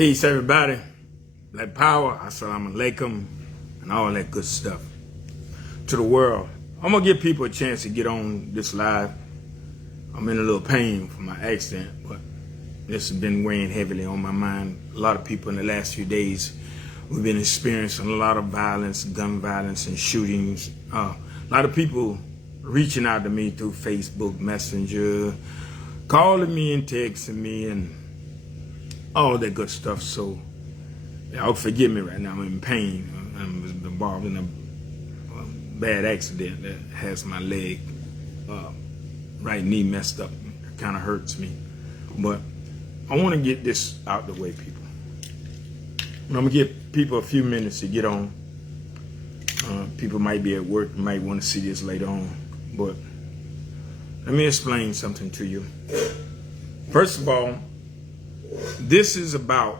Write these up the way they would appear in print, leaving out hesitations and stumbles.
Peace, everybody. Black power, assalamu alaikum, and all that good stuff to the world. I'm going to give people a chance to get on this live. I'm in a little pain from my accident, but this has been weighing heavily on my mind. A lot of people in the last few days, we've been experiencing a lot of violence, gun violence, and shootings. A lot of people reaching out to me through Facebook Messenger, calling me and texting me, and all that good stuff. So, y'all forgive me right now. I'm in pain. I'm involved in a bad accident that has my leg, right knee messed up. It kind of hurts me. But I want to get this out the way, people. I'm going to give people a few minutes to get on. People might be at work, might want to see this later on. But let me explain something to you. First of all, this is about,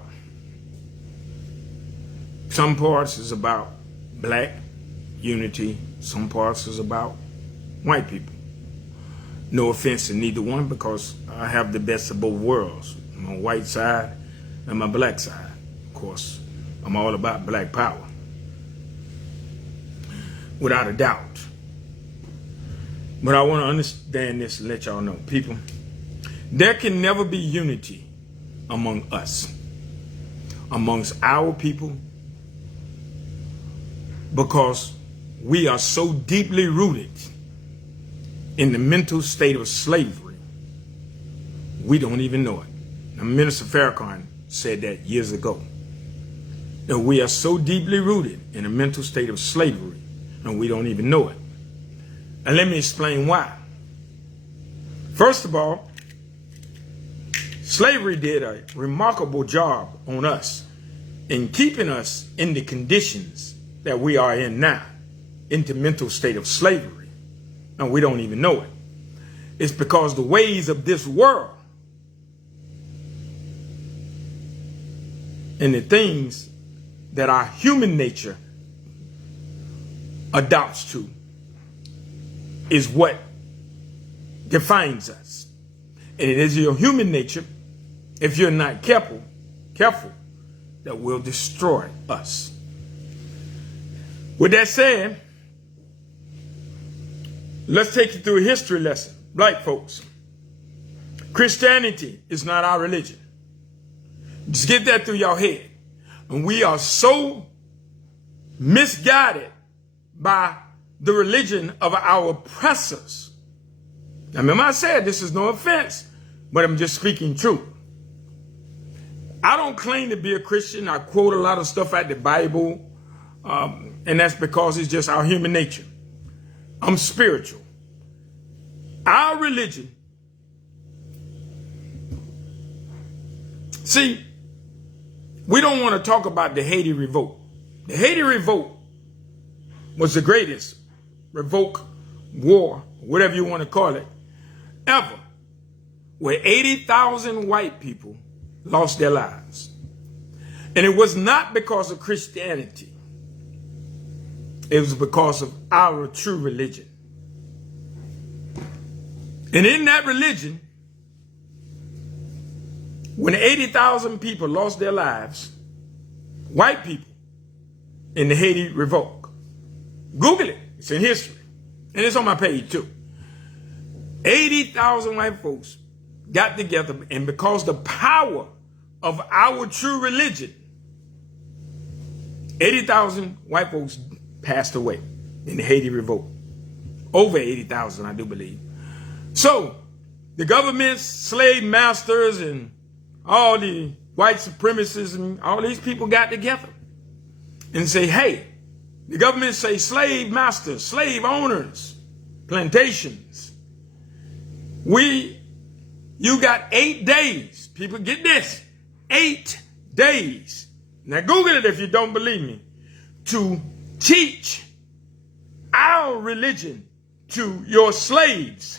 some parts is about black unity, some parts is about white people. No offense to neither one, because I have the best of both worlds. My white side and my black side. Of course, I'm all about black power, without a doubt. But I want to understand this and let y'all know, people, there can never be unity among us, amongst our people, because we are so deeply rooted in the mental state of slavery, we don't even know it. Now, Minister Farrakhan said that years ago, that we are so deeply rooted in a mental state of slavery, and we don't even know it. And let me explain why. First of all, slavery did a remarkable job on us in keeping us in the conditions that we are in now, into mental state of slavery, and we don't even know it. It's because the ways of this world and the things that our human nature adopts to is what defines us. And it is your human nature, if you're not careful, that will destroy us. With that said, let's take you through a history lesson. Black folks, Christianity is not our religion. Just get that through your head. And we are so misguided by the religion of our oppressors. Now, remember I said this is no offense, but I'm just speaking truth. I don't claim to be a Christian. I quote a lot of stuff out the Bible, and that's because it's just our human nature. I'm spiritual. Our religion, see, we don't want to talk about the Haiti revolt. The Haiti revolt was the greatest revolt, war, whatever you want to call it, ever, where 80,000 white people lost their lives. And it was not because of Christianity. It was because of our true religion. And in that religion, when 80,000 people lost their lives, white people in the Haiti revolt, Google it, it's in history, and it's on my page too. 80,000 white folks got together, and because the power of our true religion, 80,000 white folks passed away in the Haiti revolt. Over 80,000, I do believe. So, the government's slave masters and all the white supremacists and all these people got together and say, hey, the government say slave masters, slave owners, plantations, you got 8 days. People get this, 8 days. Now Google it if you don't believe me, to teach our religion to your slaves.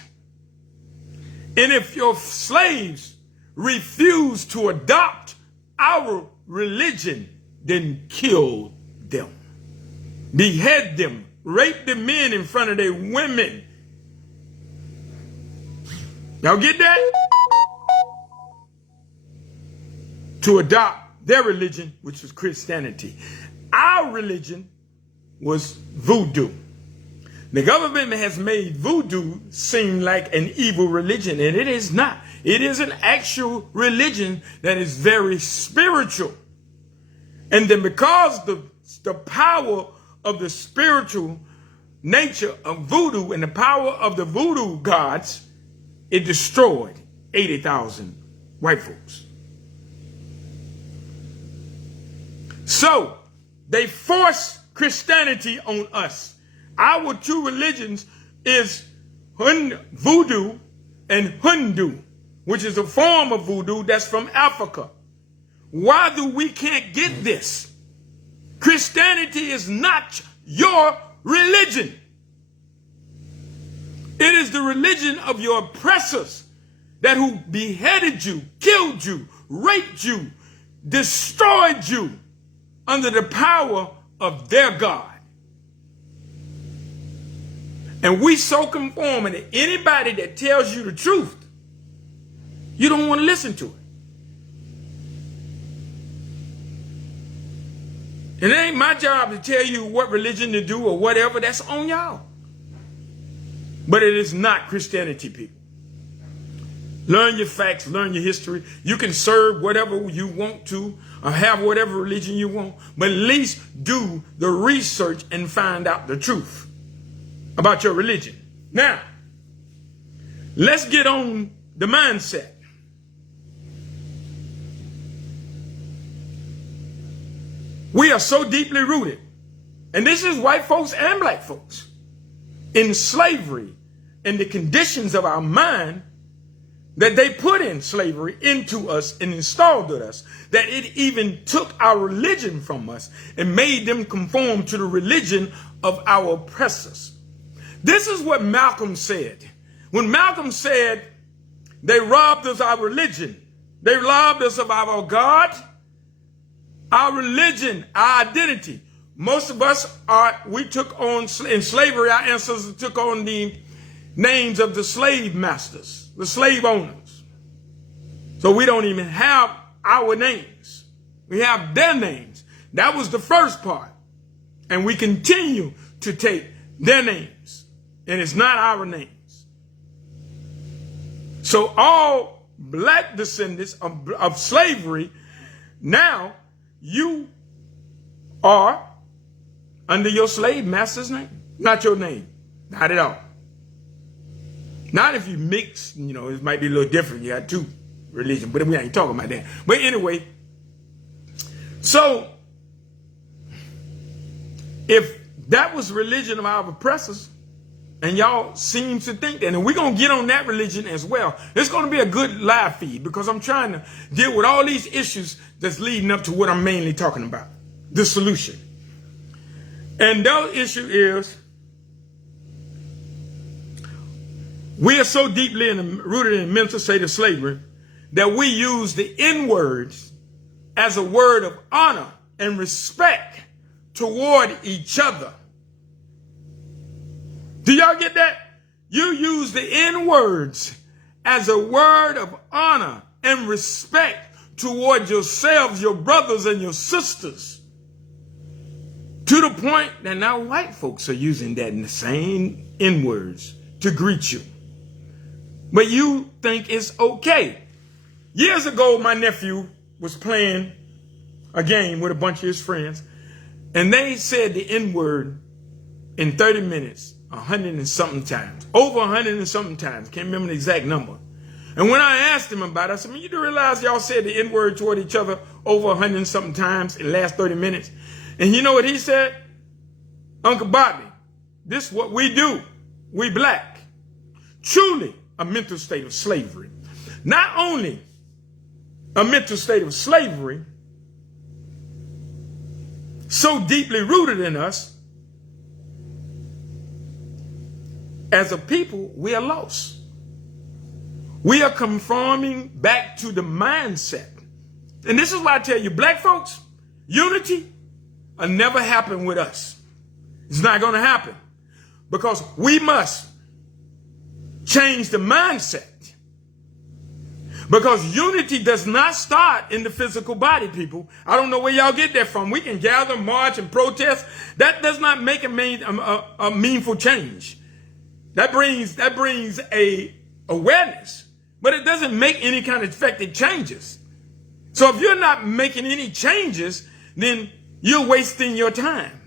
And if your slaves refuse to adopt our religion, then kill them, behead them, rape the men in front of their women. Y'all get that? To adopt their religion, which was Christianity. Our religion was voodoo. The government has made voodoo seem like an evil religion, and it is not. It is an actual religion that is very spiritual. And then because the power of the spiritual nature of voodoo and the power of the voodoo gods, it destroyed 80,000 white folks. So they forced Christianity on us. Our two religions is voodoo and Hindu, which is a form of voodoo that's from Africa. Why do we can't get this? Christianity is not your religion. It is the religion of your oppressors that who beheaded you, killed you, raped you, destroyed you under the power of their God. And we so conforming that anybody that tells you the truth, you don't want to listen to it. And it ain't my job to tell you what religion to do or whatever. That's on y'all. But it is not Christianity, people. Learn your facts, learn your history. You can serve whatever you want to or have whatever religion you want, but at least do the research and find out the truth about your religion. Now, let's get on the mindset. We are so deeply rooted, and this is white folks and black folks, in slavery and the conditions of our mind that they put in slavery into us and installed in us, that it even took our religion from us and made them conform to the religion of our oppressors. This is what Malcolm said. When Malcolm said they robbed us of our religion, they robbed us of our God, our religion, our identity. Most of us we took on, in slavery, our ancestors took on the names of the slave masters, the slave owners. So we don't even have our names. We have their names. That was the first part. And we continue to take their names. And it's not our names. So all black descendants of slavery, now you are under your slave master's name, not your name, not at all. Not if you mix, it might be a little different. You got two religions, but we ain't talking about that. But anyway, so if that was religion of our oppressors, and y'all seem to think that, and we're going to get on that religion as well. It's going to be a good live feed because I'm trying to deal with all these issues that's leading up to what I'm mainly talking about, the solution. And that issue is we are so deeply rooted in the mental state of slavery that we use the N-words as a word of honor and respect toward each other. Do y'all get that? You use the N-words as a word of honor and respect toward yourselves, your brothers and your sisters. To the point that now white folks are using that in the same N-words to greet you. But you think it's okay. Years ago, my nephew was playing a game with a bunch of his friends, and they said the N-word in 30 minutes. 100 and something times, over 100 and something times. Can't remember the exact number. And when I asked him about it, I said, you do realize y'all said the N-word toward each other over 100 and something times in the last 30 minutes? And you know what he said? Uncle Bobby, this is what we do. We black. Truly a mental state of slavery. Not only a mental state of slavery, so deeply rooted in us, as a people, we are lost. We are conforming back to the mindset. And this is why I tell you, black folks, unity will never happen with us. It's not going to happen because we must change the mindset. Because unity does not start in the physical body, people. I don't know where y'all get that from. We can gather, march, and protest. That does not make a meaningful change. That brings a awareness, but it doesn't make any kind of effective changes. So if you're not making any changes, then you're wasting your time.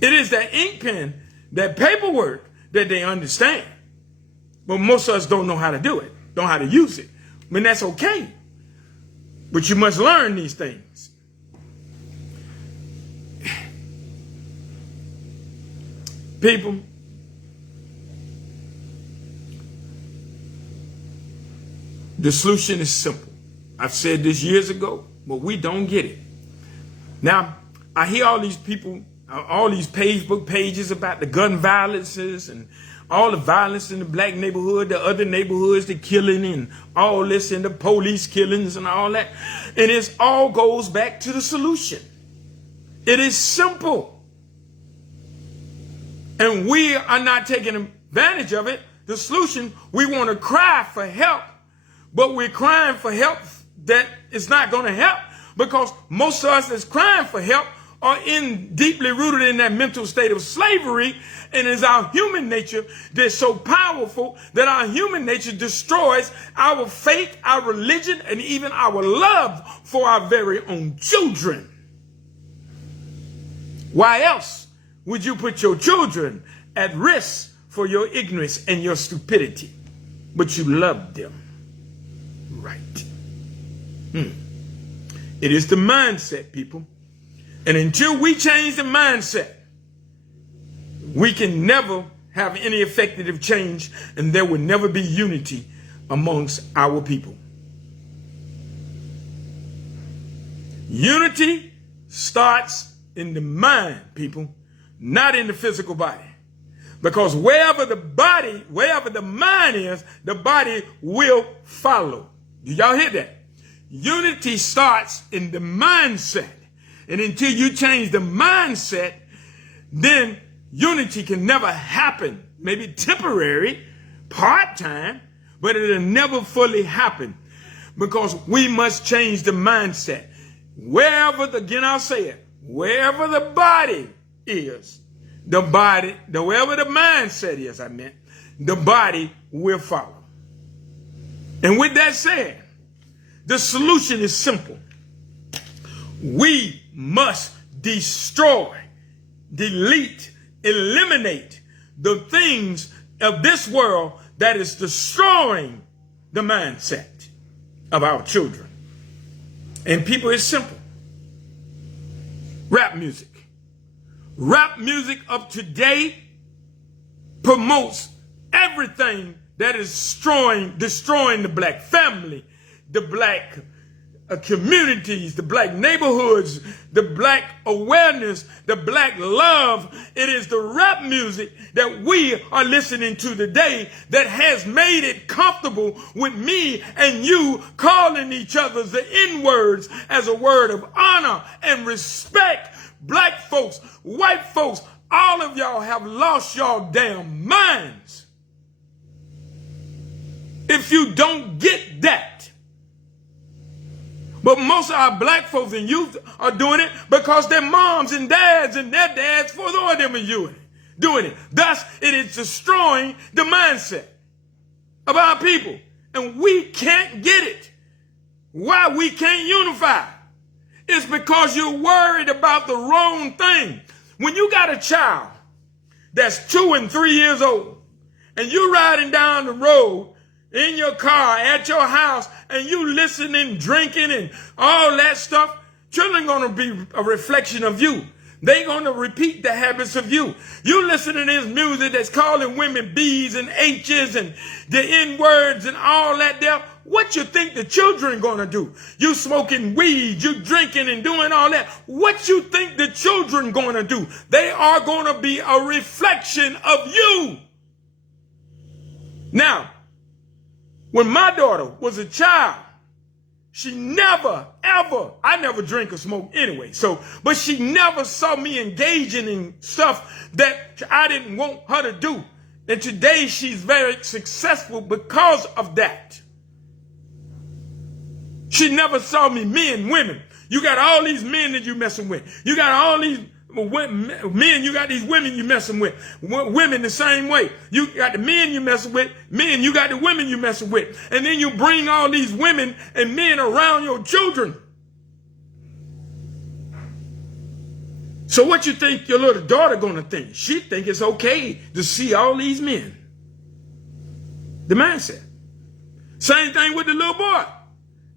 It is that ink pen, that paperwork that they understand. But most of us don't know how to do it, don't know how to use it. I mean, that's okay. But you must learn these things. People, the solution is simple. I've said this years ago, but we don't get it. Now, I hear all these people, all these Facebook pages about the gun violences and all the violence in the black neighborhood, the other neighborhoods, the killing and all this and the police killings and all that. And it all goes back to the solution. It is simple. And we are not taking advantage of it. The solution, we want to cry for help, but we're crying for help that is not going to help, because most of us that's crying for help are deeply rooted in that mental state of slavery, and it's our human nature that's so powerful that our human nature destroys our faith, our religion, and even our love for our very own children. Why else would you put your children at risk for your ignorance and your stupidity? But you love them, right? It is the mindset, people. And until we change the mindset, we can never have any effective change, and there will never be unity amongst our people. Unity starts in the mind, people, not in the physical body. Because wherever the mind is, the body will follow. Do y'all hear that? Unity starts in the mindset. And until you change the mindset, then unity can never happen. Maybe temporary, part-time, but it'll never fully happen, because we must change the mindset. Wherever the body is, wherever the mindset is, the body will follow. And with that said, the solution is simple. We must destroy, delete, eliminate the things of this world that is destroying the mindset of our children. And people, it's simple. Rap music. Rap music of today promotes everything that is destroying the black family, the black communities, the black neighborhoods, the black awareness, the black love. It is the rap music that we are listening to today that has made it comfortable with me and you calling each other the N-words as a word of honor and respect. Black folks, white folks, all of y'all have lost y'all damn minds if you don't get that. But most of our black folks and youth are doing it because their moms and dads and their dads for them are doing it. Thus, it is destroying the mindset of our people. And we can't get it. Why we can't unify? It's because you're worried about the wrong thing. When you got a child that's 2 and 3 years old, and you're riding down the road in your car, at your house, and you listening, drinking, and all that stuff, children going to be a reflection of you. They going to repeat the habits of you. You listen to this music that's calling women B's and H's and the N-words and all that there. What you think the children going to do? You smoking weed, you drinking and doing all that. What you think the children going to do? They are going to be a reflection of you. Now, when my daughter was a child, she never, ever, I never drink or smoke anyway, but she never saw me engaging in stuff that I didn't want her to do. And today she's very successful because of that. She never saw me, men, women. You got all these men that you messing with. You got all these men, you got these women you messing with. Women the same way. You got the men you messing with. Men, you got the women you messing with. And then you bring all these women and men around your children. So what you think your little daughter gonna think? She think it's okay to see all these men. The mindset. Same thing with the little boy.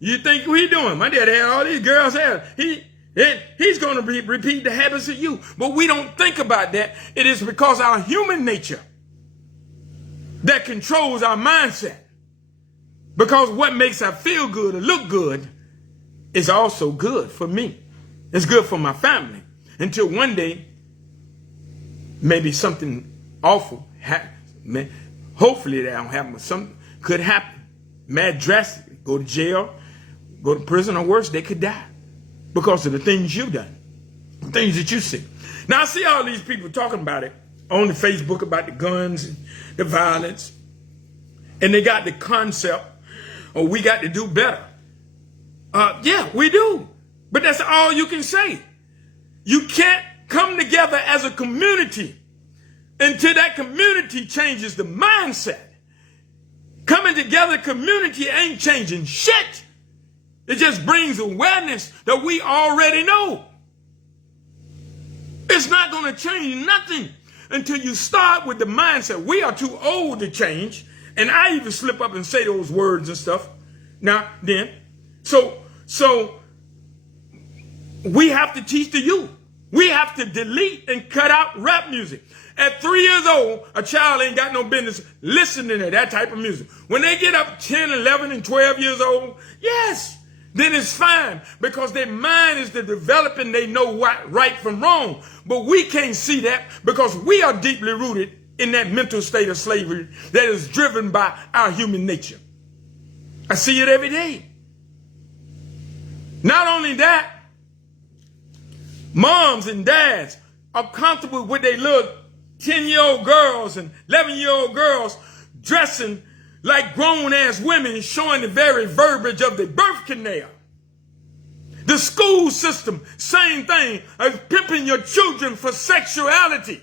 You think what he doing? My dad had all these girls have. He's going to repeat the habits of you. But we don't think about that. It is because our human nature that controls our mindset. Because what makes us feel good or look good is also good for me. It's good for my family. Until one day, maybe something awful happens. Hopefully that don't happen. Something could happen. Mad drastic. Go to jail. Go to prison, or worse, they could die because of the things you've done, the things that you see. Now, I see all these people talking about it on the Facebook about the guns and the violence, and they got the concept, or we got to do better. Yeah, we do, but that's all you can say. You can't come together as a community until that community changes the mindset. Coming together, community ain't changing shit. It just brings awareness that we already know. It's not going to change nothing until you start with the mindset. We are too old to change. And I even slip up and say those words and stuff. Now, then. So we have to teach the youth. We have to delete and cut out rap music. At 3 years old, a child ain't got no business listening to that type of music. When they get up 10, 11, and 12 years old, yes. Then it's fine because their mind is developing. They know what right from wrong. But we can't see that because we are deeply rooted in that mental state of slavery that is driven by our human nature. I see it every day. Not only that, moms and dads are comfortable with their little 10-year-old girls and 11-year-old girls dressing like grown-ass women, showing the very verbiage of the birth canal. The school system, same thing, as pimping your children for sexuality.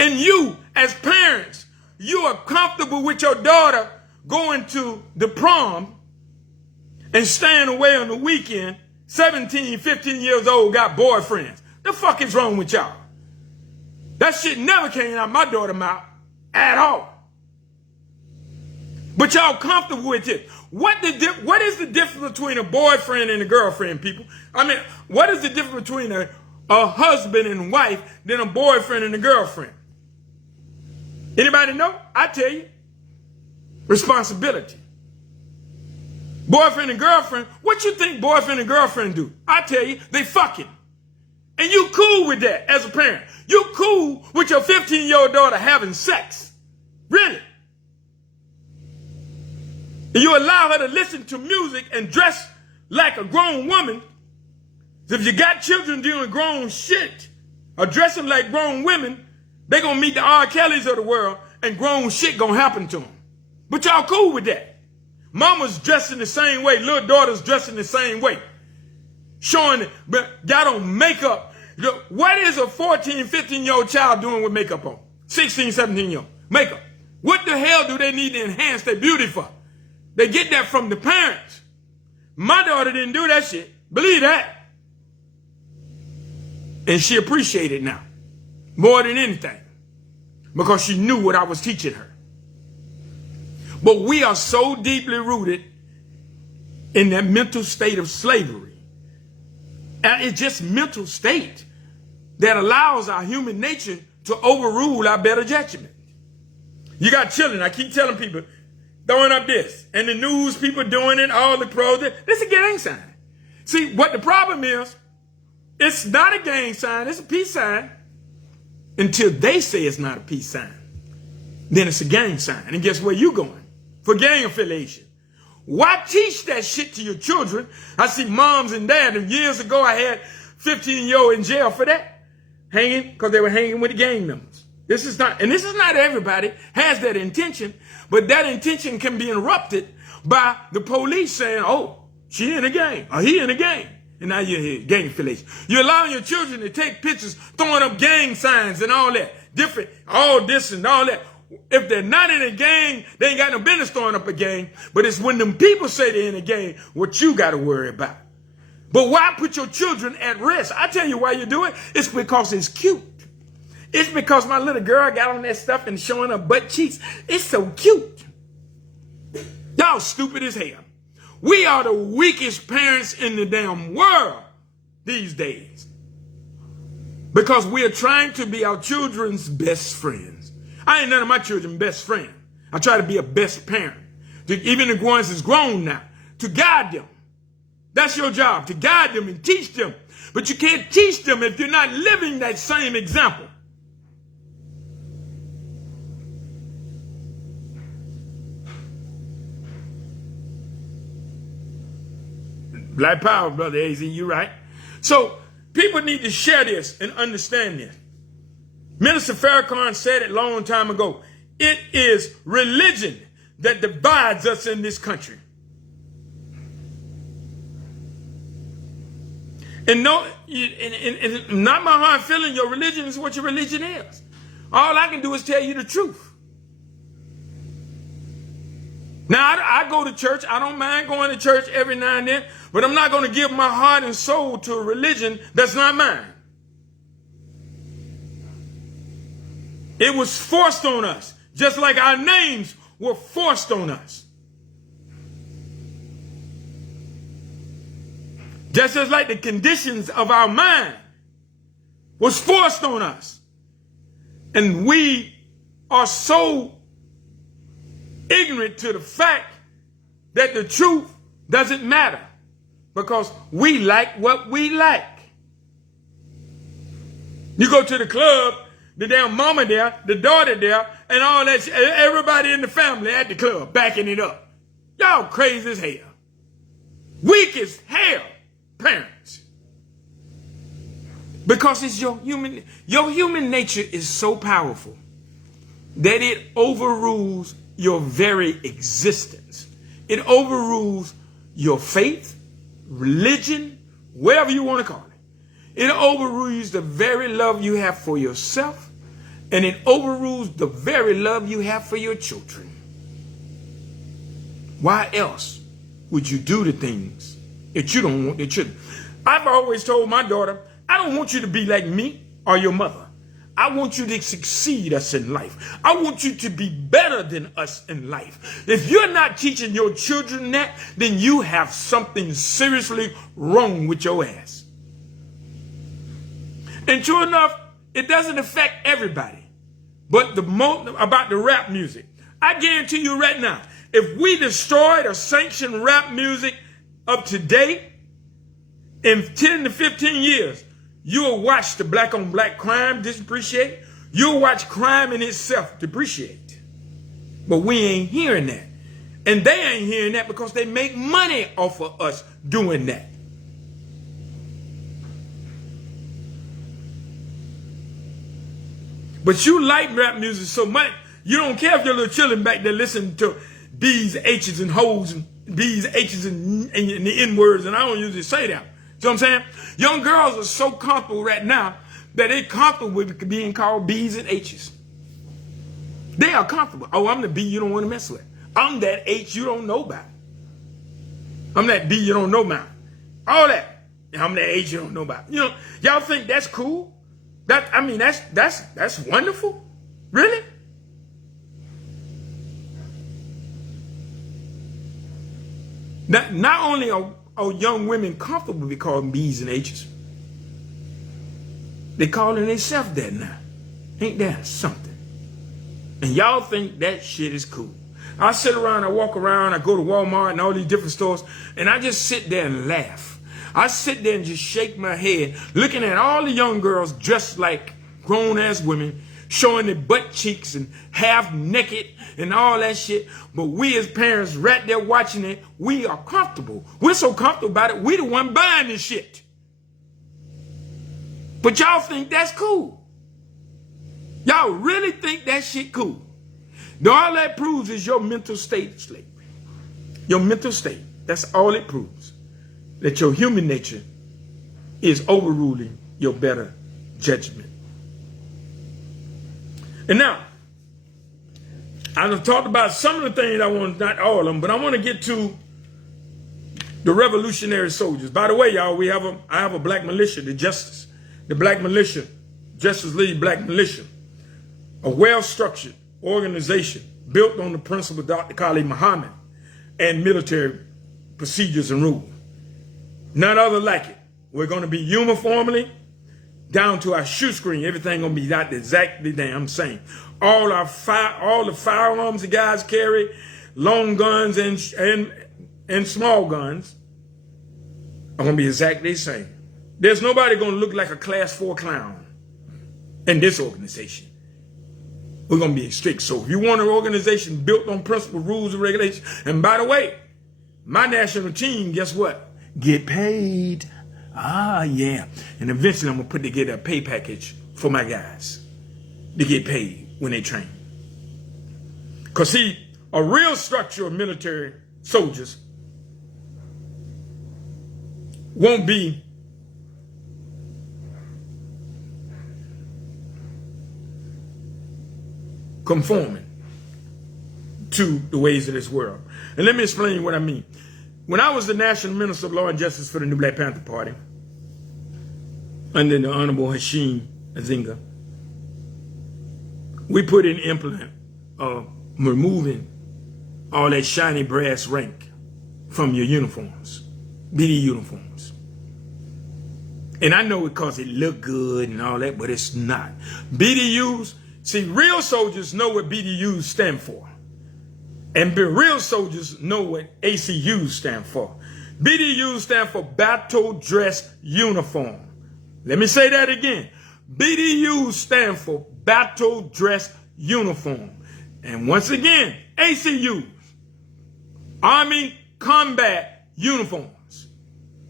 And you, as parents, you are comfortable with your daughter going to the prom and staying away on the weekend, 17, 15 years old, got boyfriends. The fuck is wrong with y'all? That shit never came out my daughter's mouth. At all. But y'all comfortable with it. What is the difference between a boyfriend and a girlfriend, people? I mean, what is the difference between a husband and wife than a boyfriend and a girlfriend? Anybody know? I tell you. Responsibility. Boyfriend and girlfriend, what you think boyfriend and girlfriend do? I tell you, they fucking. And you cool with that as a parent. You cool with your 15-year-old daughter having sex. Really. And you allow her to listen to music and dress like a grown woman. If you got children doing grown shit or dressing like grown women, they gonna meet the R. Kellys of the world and grown shit gonna happen to them. But y'all cool with that. Mama's dressing the same way. Little daughter's dressing the same way. Showing it, but got on makeup. What is a 14, 15-year-old child doing with makeup on? 16, 17-year-old. Makeup. What the hell do they need to enhance their beauty for? They get that from the parents. My daughter didn't do that shit. Believe that. And she appreciated it now. More than anything. Because she knew what I was teaching her. But we are so deeply rooted in that mental state of slavery. And it's just mental state that allows our human nature to overrule our better judgment. You got children. I keep telling people, throwing up this. And the news people doing it, all the pros. This is a gang sign. See, what the problem is, it's not a gang sign. It's a peace sign. Until they say it's not a peace sign. Then it's a gang sign. And guess where you going? For gang affiliation. Why teach that shit to your children? I see moms and dads. And years ago, I had 15-year-old in jail for that. Hanging, because they were hanging with the gang members. This is not everybody has that intention, but that intention can be interrupted by the police saying, oh, she in a gang, or he in a gang. And now you're here, gang affiliation. You're allowing your children to take pictures, throwing up gang signs and all that. Different, all this and all that. If they're not in a gang, they ain't got no business throwing up a gang. But it's when them people say they're in a gang, what you got to worry about. But why put your children at risk? I tell you why you do it. It's because it's cute. It's because my little girl got on that stuff and showing her butt cheeks. It's so cute. Y'all stupid as hell. We are the weakest parents in the damn world these days. Because we are trying to be our children's best friends. I ain't none of my children's best friend. I try to be a best parent. Even the ones that's grown now. To guide them. That's your job. To guide them and teach them. But you can't teach them if you're not living that same example. Black power, Brother AZ, you right. So people need to share this and understand this. Minister Farrakhan said it a long time ago. It is religion that divides us in this country. And no, not my hard feeling, your religion is what your religion is. All I can do is tell you the truth. Now, I go to church. I don't mind going to church every now and then, but I'm not going to give my heart and soul to a religion that's not mine. It was forced on us, just like our names were forced on us. Just as like the conditions of our mind was forced on us. And we are so ignorant to the fact that the truth doesn't matter because we like what we like. You go to the club, the damn mama there, the daughter there, and all that shit, everybody in the family at the club backing it up. Y'all crazy as hell. Weak as hell, parents. Because it's your human nature is so powerful that it overrules your very existence. It overrules your faith, religion, whatever you want to call it. It overrules the very love you have for yourself, and it overrules the very love you have for your children. Why else would you do the things that you don't want your children? I've always told my daughter, I don't want you to be like me or your mother. I want you to succeed us in life. I want you to be better than us in life. If you're not teaching your children that, then you have something seriously wrong with your ass. And true enough, it doesn't affect everybody. But about the rap music, I guarantee you right now, if we destroyed or sanctioned rap music of today, in 10 to 15 years, you'll watch the black on black crime depreciate. You'll watch crime in itself depreciate. But we ain't hearing that. And they ain't hearing that because they make money off of us doing that. But you like rap music so much, you don't care if your little children back there listen to B's, H's, and hoes, and B's, H's, and the N-words, and I don't usually say that. You know what I'm saying? Young girls are so comfortable right now that they're comfortable with being called B's and H's. They are comfortable. Oh, I'm the B you don't want to mess with. I'm that H you don't know about. I'm that B you don't know about. All that. I'm that H you don't know about. You know, y'all think that's cool? That's wonderful. Really? Not only are young women comfortable with calling B's and H's, they calling themselves that now. Ain't that something? And y'all think that shit is cool. I sit around, I walk around, I go to Walmart and all these different stores, and I just sit there and laugh. I sit there and just shake my head, looking at all the young girls dressed like grown-ass women, showing their butt cheeks and half naked and all that shit. But we as parents right there watching it, we are comfortable. We're so comfortable about it, we the one buying this shit. But y'all think that's cool. Y'all really think that shit cool. Now all that proves is your mental state slavery. Your mental state. That's all it proves. That your human nature is overruling your better judgment. And now, I've talked about some of the things I want, not all of them, but I want to get to the revolutionary soldiers. By the way, y'all, I have a black militia, the black militia, Justice League Black Militia, a well-structured organization built on the principle of Dr. Khalid Muhammad and military procedures and rules. None other like it. We're going to be uniformly down to our shoestring. Everything going to be that exactly damn same. All the firearms the guys carry, long guns and small guns, are going to be exactly the same. There's nobody going to look like a class 4 clown in this organization. We're going to be strict. So if you want an organization built on principle, rules, and regulations, and by the way, my national team, guess what? Get paid. Ah, yeah. And eventually I'm going to put together a pay package for my guys to get paid when they train. Because see, a real structure of military soldiers won't be conforming to the ways of this world. And let me explain what I mean. When I was the National Minister of Law and Justice for the New Black Panther Party, under the Honorable Hashim Azinga, we put in implement of removing all that shiny brass rank from your uniforms, BD uniforms. And I know it because it looked good and all that, but it's not. BDUs, see, real soldiers know what BDUs stand for. And real soldiers know what ACUs stand for. BDUs stand for Battle Dress Uniform. Let me say that again. BDUs stand for Battle Dress Uniform. And once again, ACUs, Army Combat Uniforms.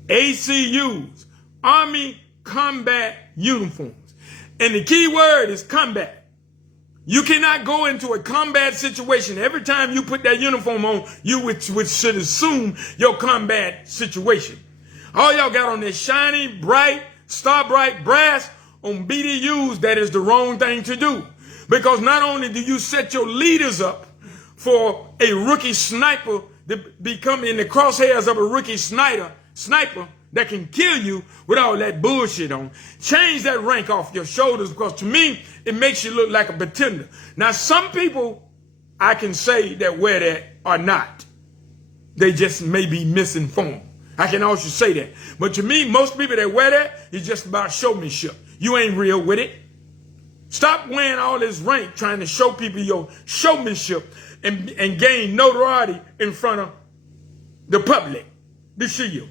ACUs, Army Combat Uniforms. And the key word is combat. You cannot go into a combat situation. Every time you put that uniform on, you should assume your combat situation. All y'all got on this shiny, bright, star bright brass on BDUs, that is the wrong thing to do. Because not only do you set your leaders up for a rookie sniper to become in the crosshairs of a rookie sniper that can kill you with all that bullshit on. Change that rank off your shoulders, because to me, it makes you look like a pretender. Now, some people I can say that wear that are not. They just may be misinformed. I can also say that. But to me, most people that wear that is just about showmanship. You ain't real with it. Stop wearing all this rank trying to show people your showmanship and gain notoriety in front of the public to see you.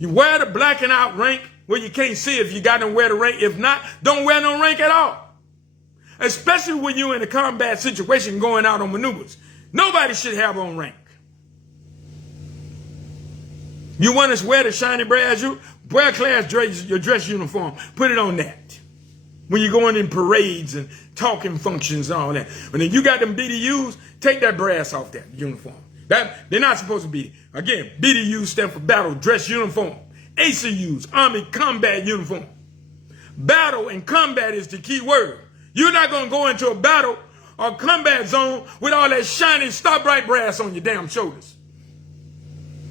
You wear the blacking out rank where you can't see if you got to wear the rank. If not, don't wear no rank at all. Especially when you're in a combat situation going out on maneuvers. Nobody should have on rank. You want to wear the shiny brass, wear class your dress uniform. Put it on that. When you're going in parades and talking functions and all that. But if you got them BDUs, take that brass off that uniform. They're not supposed to be. Again, BDUs stand for Battle Dress Uniform. ACUs, Army Combat Uniform. Battle and combat is the key word. You're not going to go into a battle or combat zone with all that shiny, star bright brass on your damn shoulders.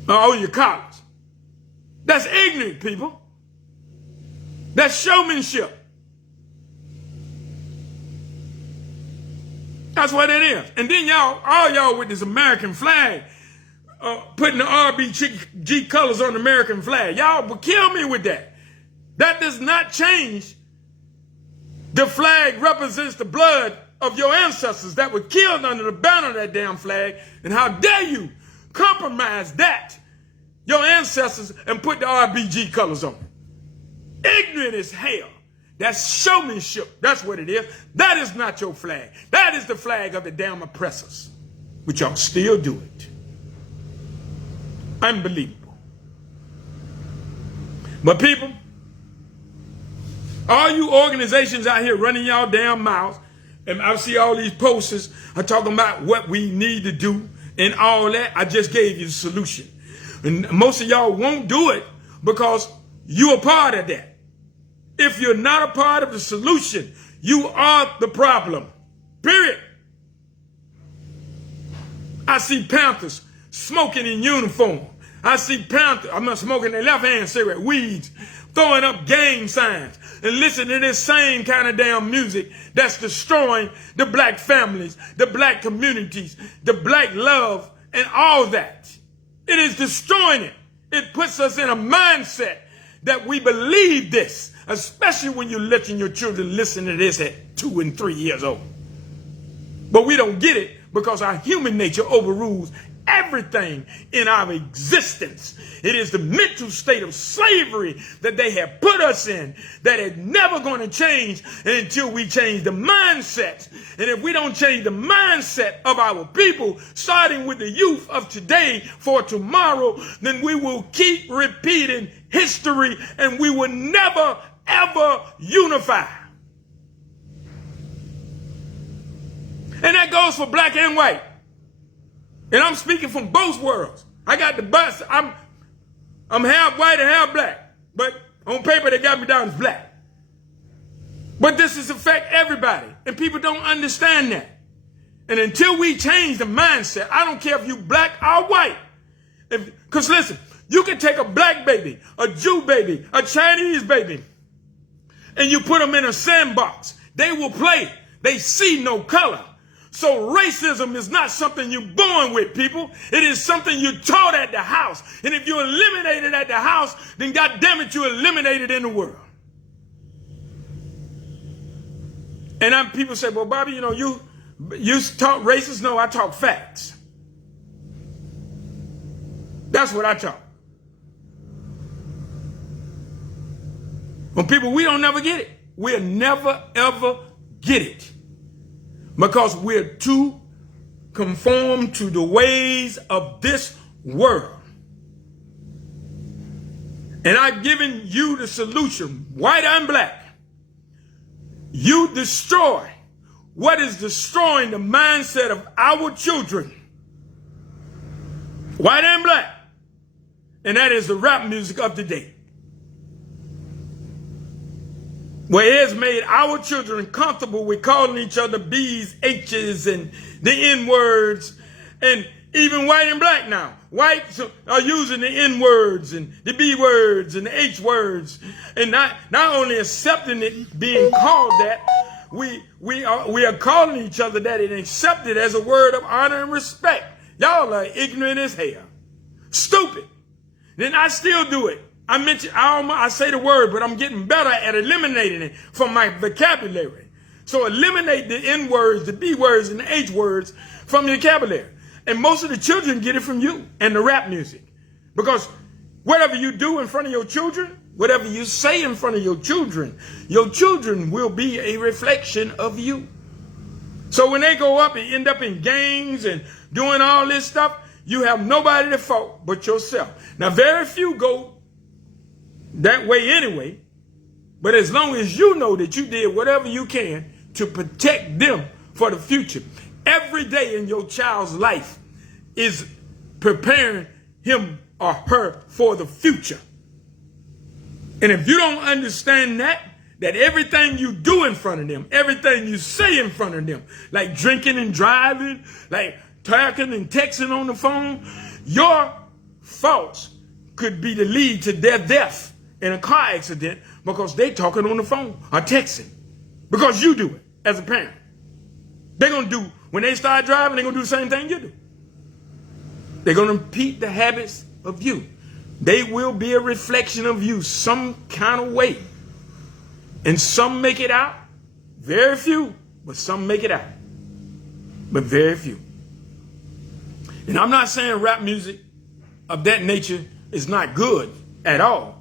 Or on your collars. That's ignorant, people. That's showmanship. That's what it is. And then all y'all with this American flag, putting the RBG colors on the American flag. Y'all will kill me with that. That does not change. The flag represents the blood of your ancestors that were killed under the banner of that damn flag. And how dare you compromise that, your ancestors, and put the RBG colors on it. Ignorant as hell. That's showmanship. That's what it is. That is not your flag. That is the flag of the damn oppressors. But y'all still do it. Unbelievable. But people, all you organizations out here running y'all damn mouths, and I see all these posters are talking about what we need to do and all that. I just gave you the solution. And most of y'all won't do it because you're a part of that. If you're not a part of the solution, you are the problem. Period. I see Panthers smoking in uniform. I see Panthers, I'm not smoking their left hand cigarette, weeds, throwing up gang signs, and listen to this same kind of damn music that's destroying the black families, the black communities, the black love, and all that. It is destroying it. It puts us in a mindset that we believe this, especially when you're letting your children listen to this at 2 and 3 years old. But we don't get it because our human nature overrules everything in our existence. It is the mental state of slavery that they have put us in that is never going to change until we change the mindset. And if we don't change the mindset of our people, starting with the youth of today for tomorrow, then we will keep repeating history and we will never, ever unify. And that goes for black and white. And I'm speaking from both worlds. I got the bus. I'm half white and half black. But on paper, they got me down as black. But this is affect everybody. And people don't understand that. And until we change the mindset, I don't care if you black or white. Because listen, you can take a black baby, a Jew baby, a Chinese baby, and you put them in a sandbox. They will play. They see no color. So racism is not something you're born with, people. It is something you're taught at the house. And if you eliminate it at the house, then God damn it, you eliminate it in the world. And people say, well, Bobby, you talk racist. No, I talk facts. That's what I talk. When people, we don't never get it. We'll never, ever get it. Because we're too conformed to the ways of this world. And I've given you the solution, white and black. You destroy what is destroying the mindset of our children, white and black. And that is the rap music of today. Where it has made our children comfortable with calling each other B's, H's, and the N-words. And even white and black now. Whites are using the N-words and the B-words and the H-words. And not only accepting it being called that, we are calling each other that and accept it as a word of honor and respect. Y'all are ignorant as hell. Stupid. Then I still do it. I say the word, but I'm getting better at eliminating it from my vocabulary. So eliminate the N words, the B words, and the H words from your vocabulary. And most of the children get it from you and the rap music. Because whatever you do in front of your children, whatever you say in front of your children will be a reflection of you. So when they go up and end up in gangs and doing all this stuff, you have nobody to fault but yourself. Now, very few go that way anyway, but as long as you know that you did whatever you can to protect them for the future, every day in your child's life is preparing him or her for the future. And if you don't understand that everything you do in front of them, everything you say in front of them, like drinking and driving, like talking and texting on the phone, your faults could be the lead to their death in a car accident because they talking on the phone or texting. Because you do it as a parent. They're going to do, when they start driving, they're going to do the same thing you do. They're going to repeat the habits of you. They will be a reflection of you some kind of way. And some make it out. Very few, but some make it out. But very few. And I'm not saying rap music of that nature is not good at all.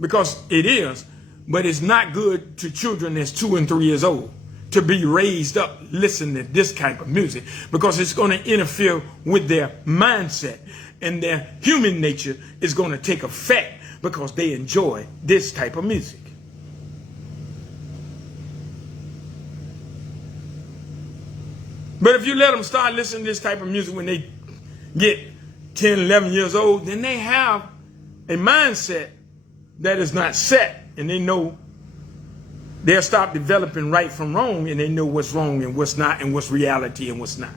Because it is, but it's not good to children that's 2 and 3 years old to be raised up listening to this type of music, because it's going to interfere with their mindset, and their human nature is going to take effect because they enjoy this type of music. But if you let them start listening to this type of music when they get 10, 11 years old, then they have a mindset that is not set, and they know they'll stop developing right from wrong, and they know what's wrong and what's not, and what's reality and what's not.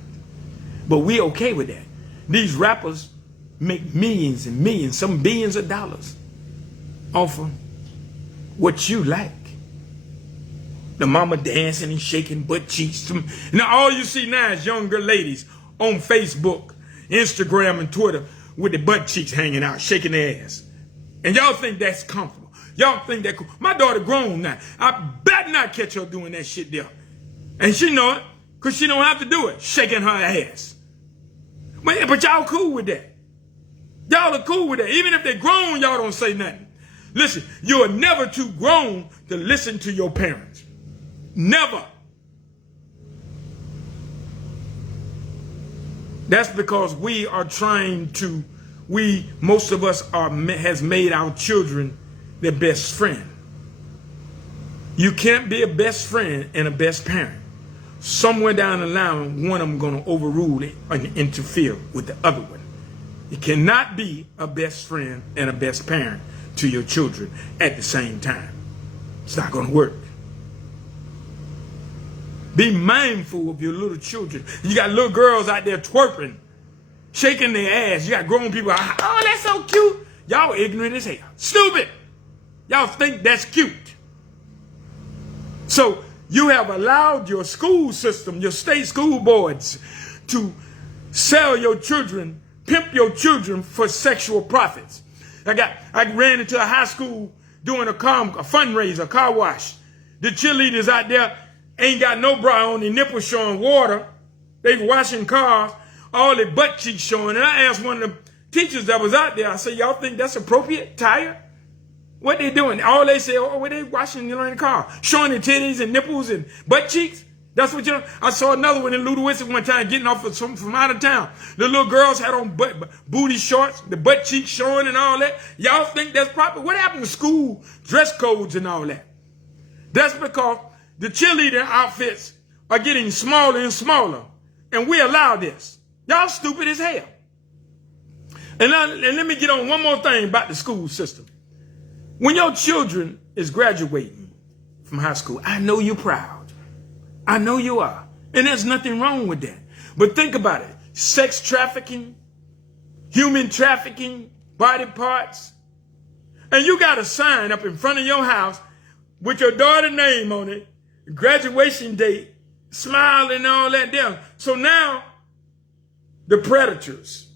But we okay with that. These rappers make millions and millions, some billions of dollars off of what you like. The mama dancing and shaking butt cheeks. Now all you see now is younger ladies on Facebook, Instagram, and Twitter with their butt cheeks hanging out, shaking their ass. And y'all think that's comfortable. Y'all think that cool. My daughter grown now. I bet not catch her doing that shit there. And she know it, because she don't have to do it, shaking her ass. But y'all cool with that. Y'all are cool with that. Even if they're grown, y'all don't say nothing. Listen, you are never too grown to listen to your parents. Never. That's because we are trying to, most of us has made our children their best friend. You can't be a best friend and a best parent. Somewhere down the line, one of them going to overrule it and interfere with the other one. You cannot be a best friend and a best parent to your children at the same time. It's not going to work. Be mindful of your little children. You got little girls out there twerping, shaking their ass. You got grown people, oh, that's so cute. Y'all ignorant as hell. Stupid. Y'all think that's cute. So you have allowed your school system, your state school boards, to sell your children, pimp your children for sexual profits. I ran into a high school doing a fundraiser, a car wash. The cheerleaders out there ain't got no bra on, their nipples showing water. They washing cars, all their butt cheeks showing. And I asked one of the teachers that was out there, I said, y'all think that's appropriate, tired? What they doing? All they say, oh, they washing the car, showing their titties and nipples and butt cheeks. That's what I saw another one in Ludwig one time getting off of from out of town. The little girls had on booty shorts, the butt cheeks showing and all that. Y'all think that's proper? What happened to school dress codes and all that? That's because the cheerleader outfits are getting smaller and smaller, and we allow this. Y'all stupid as hell. And let me get on one more thing about the school system. When your children is graduating from high school, I know you're proud. I know you are. And there's nothing wrong with that. But think about it. Sex trafficking, human trafficking, body parts. And you got a sign up in front of your house with your daughter's name on it, graduation date, smile and all that there. So now the predators,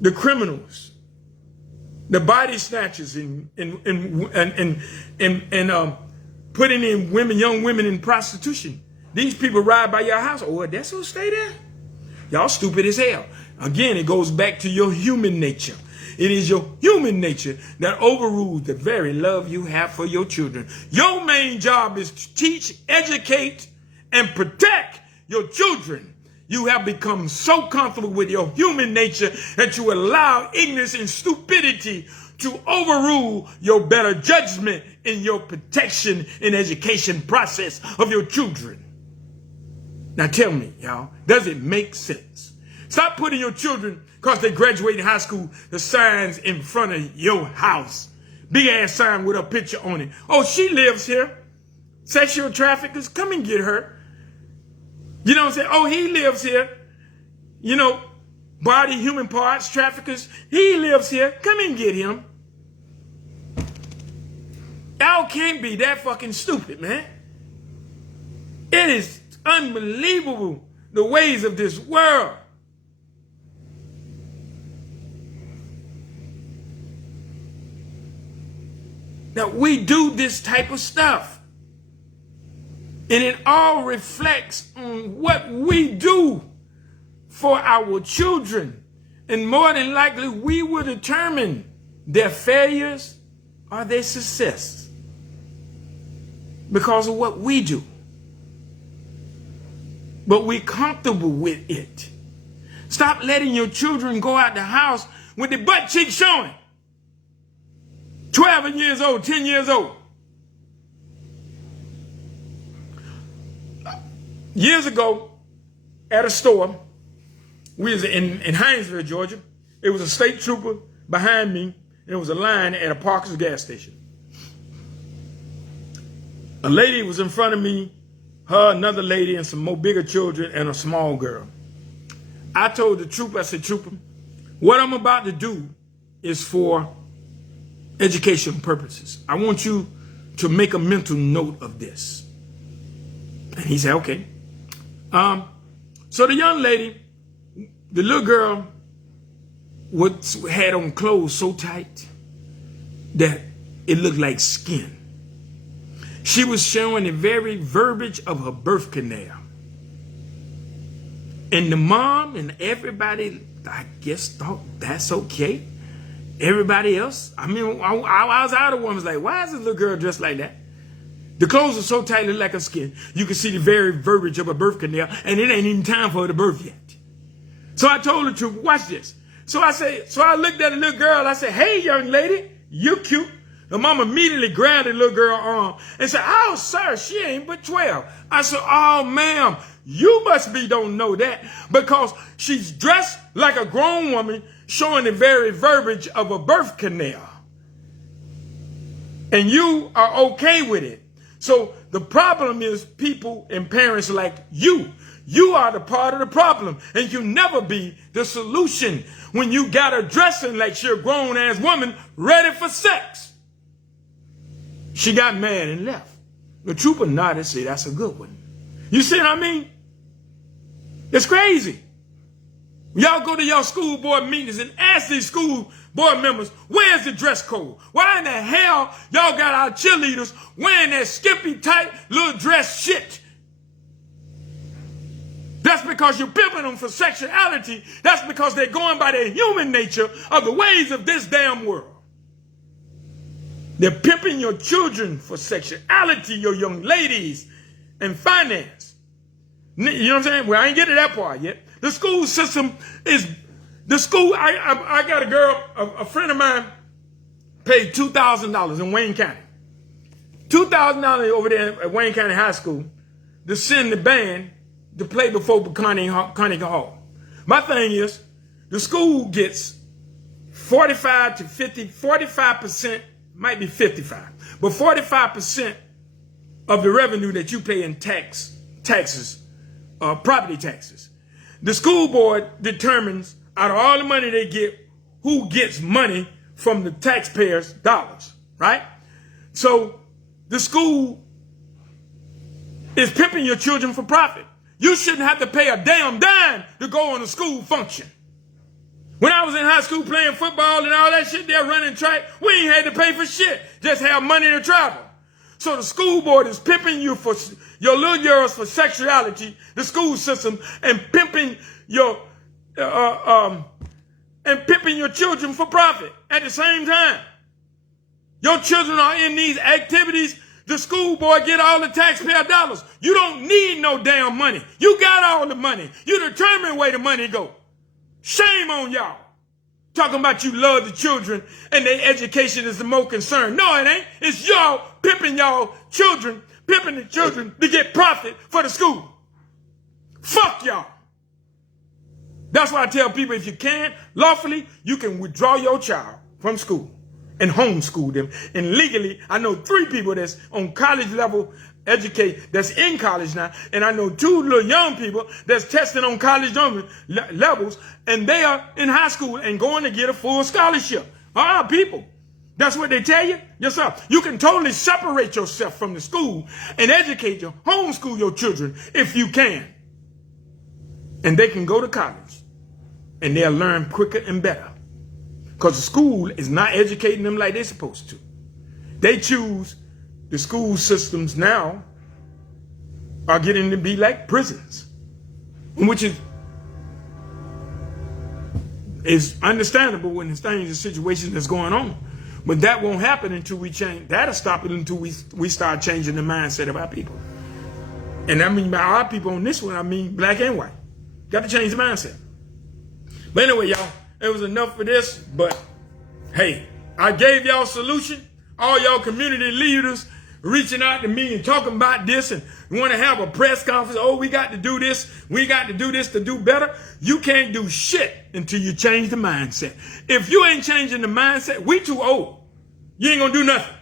the criminals, the body snatchers and putting in young women in prostitution. These people ride by your house. Oh, that's who stay there? Y'all stupid as hell. Again, it goes back to your human nature. It is your human nature that overrules the very love you have for your children. Your main job is to teach, educate, and protect your children. You have become so comfortable with your human nature that you allow ignorance and stupidity to overrule your better judgment in your protection and education process of your children. Now tell me, y'all, does it make sense? Stop putting your children, because they graduated high school, the signs in front of your house. Big ass sign with a picture on it. Oh, she lives here. Sexual traffickers, come and get her. You know what I'm saying? Oh, he lives here. You know, body, human parts, traffickers. He lives here. Come and get him. Y'all can't be that fucking stupid, man. It is unbelievable, the ways of this world. Now, we do this type of stuff. And it all reflects on what we do for our children. And more than likely, we will determine their failures or their success because of what we do. But we're comfortable with it. Stop letting your children go out the house with their butt cheeks showing. 12 years old, 10 years old. Years ago, at a store, We was in Hinesville, Georgia. It was a state trooper behind me, and it was a line at a Parker's gas station. A lady was in front of me, her, another lady, and some more bigger children, and a small girl. I told the trooper, I said, "Trooper, what I'm about to do is for educational purposes. I want you to make a mental note of this." And he said, "Okay." So the young lady, the little girl, had on clothes so tight that it looked like skin. She was showing the very verbiage of her birth canal. And the mom and everybody, I guess, thought that's okay. Everybody else, I mean, I was out of one, was like, why is this little girl dressed like that? The clothes are so tight, look like her skin. You can see the very verbiage of a birth canal, and it ain't even time for her to birth yet. So I told the trooper, watch this. So I looked at the little girl, I said, "Hey, young lady, you cute." The mom immediately grabbed the little girl's arm and said, "Oh, sir, she ain't but 12. I said, "Oh, ma'am, you must don't know that, because she's dressed like a grown woman, showing the very verbiage of a birth canal. And you are okay with it. So the problem is people and parents like you. You are the part of the problem, and you never be the solution when you got her dressing like she a grown-ass woman ready for sex." She got mad and left. The trooper nodded and said, "That's a good one." You see what I mean? It's crazy. Y'all go to your school board meetings and ask these school board members, where's the dress code? Why in the hell y'all got our cheerleaders wearing that skimpy, tight little dress shit? That's because you're pimping them for sexuality. That's because they're going by the human nature of the ways of this damn world. They're pimping your children for sexuality, your young ladies, and finance. You know what I'm saying? Well, I ain't get to that part yet. The school system is, the school, I got a girl, a friend of mine paid $2,000 in Wayne County. $2,000 over there at Wayne County High School to send the band to play before Carnegie Hall. My thing is, the school gets 45 to 50, 45%, might be 55, but 45% of the revenue that you pay in taxes, property taxes. The school board determines, out of all the money they get, who gets money from the taxpayers' dollars, right? So the school is pimping your children for profit. You shouldn't have to pay a damn dime to go on a school function. When I was in high school playing football and all that shit, they're running track, we ain't had to pay for shit, just have money to travel. So the school board is pimping you for your little girls for sexuality, the school system, and pimping your children for profit at the same time. Your children are in these activities. The school board get all the taxpayer dollars. You don't need no damn money. You got all the money. You determine where the money go. Shame on y'all. Talking about you love the children and their education is the most concern. No, it ain't. It's y'all pimping y'all children, pimping the children to get profit for the school. Fuck y'all. That's why I tell people, if you can, lawfully, you can withdraw your child from school and homeschool them. And legally, I know 3 people that's on college level that's in college now, and I know 2 little young people that's testing on college levels, and they are in high school and going to get a full scholarship. People, that's what they tell you? Yes, sir. You can totally separate yourself from the school and educate homeschool your children if you can. And they can go to college, and they'll learn quicker and better, because the school is not educating them like they're supposed to. They choose. The school systems now are getting to be like prisons, which is understandable when there's things and situations that's going on. But that won't happen until we change. That'll stop it until we start changing the mindset of our people. And I mean by our people on this one, I mean black and white. Got to change the mindset. But anyway, y'all, it was enough for this. But hey, I gave y'all a solution. All y'all community leaders, reaching out to me and talking about this and want to have a press conference. Oh, we got to do this. We got to do this to do better. You can't do shit until you change the mindset. If you ain't changing the mindset, we too old. You ain't going to do nothing.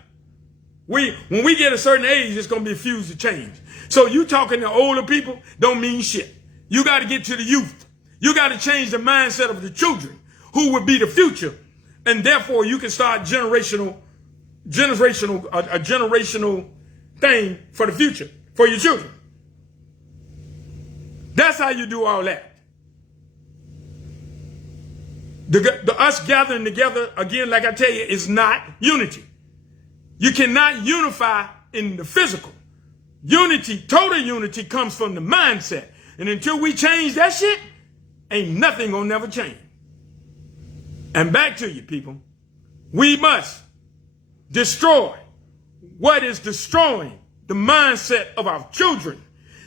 When we get a certain age, it's going to be fused to change. So you talking to older people don't mean shit. You got to get to the youth. You got to change the mindset of the children who will be the future. And therefore you can start a generational thing for the future, for your children. That's how you do all that. The us gathering together, again, like I tell you, is not unity. You cannot unify in the physical. Unity, total unity, comes from the mindset. And until we change that shit, ain't nothing gonna never change. And back to you, people. We must destroy what is destroying the mindset of our children.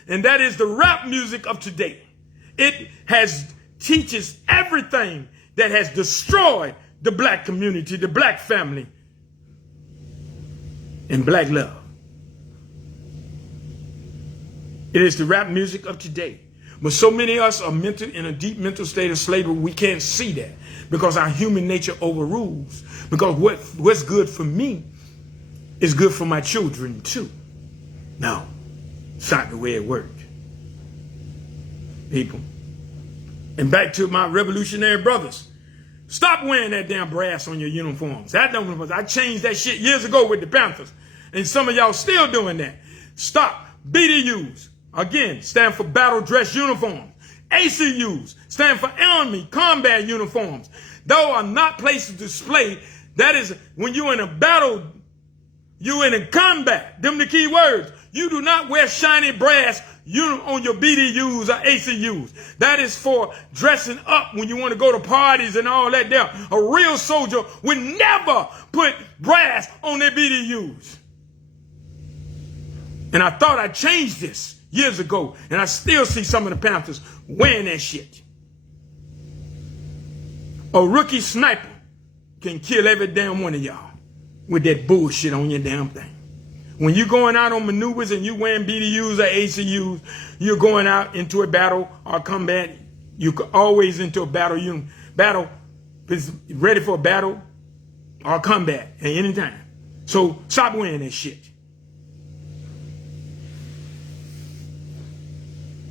And that is the rap music of today. It teaches everything that has destroyed the black community, the black family, and black love. It is the rap music of today. But so many of us are in a deep mental state of slavery, we can't see that because our human nature overrules. Because what's good for me is good for my children too. No, it's not the way it worked. People. And back to my revolutionary brothers. Stop wearing that damn brass on your uniforms. I changed that shit years ago with the Panthers. And some of y'all still doing that. Stop. BDUs. Again, stand for battle dress uniforms. ACUs stand for Army Combat Uniforms. Those are not places to display. That is when you're in a battle, you're in a combat. Them the key words. You do not wear shiny brass on your BDUs or ACUs. That is for dressing up when you want to go to parties and all that there. A real soldier would never put brass on their BDUs. And I thought I changed this years ago, and I still see some of the Panthers wearing that shit. A rookie sniper can kill every damn one of y'all with that bullshit on your damn thing. When you're going out on maneuvers and you wearing BDUs or ACUs, you're going out into a battle or combat. You're always into a battle. Battle is ready for a battle or combat at any time. So stop wearing that shit.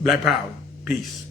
Black power. Peace.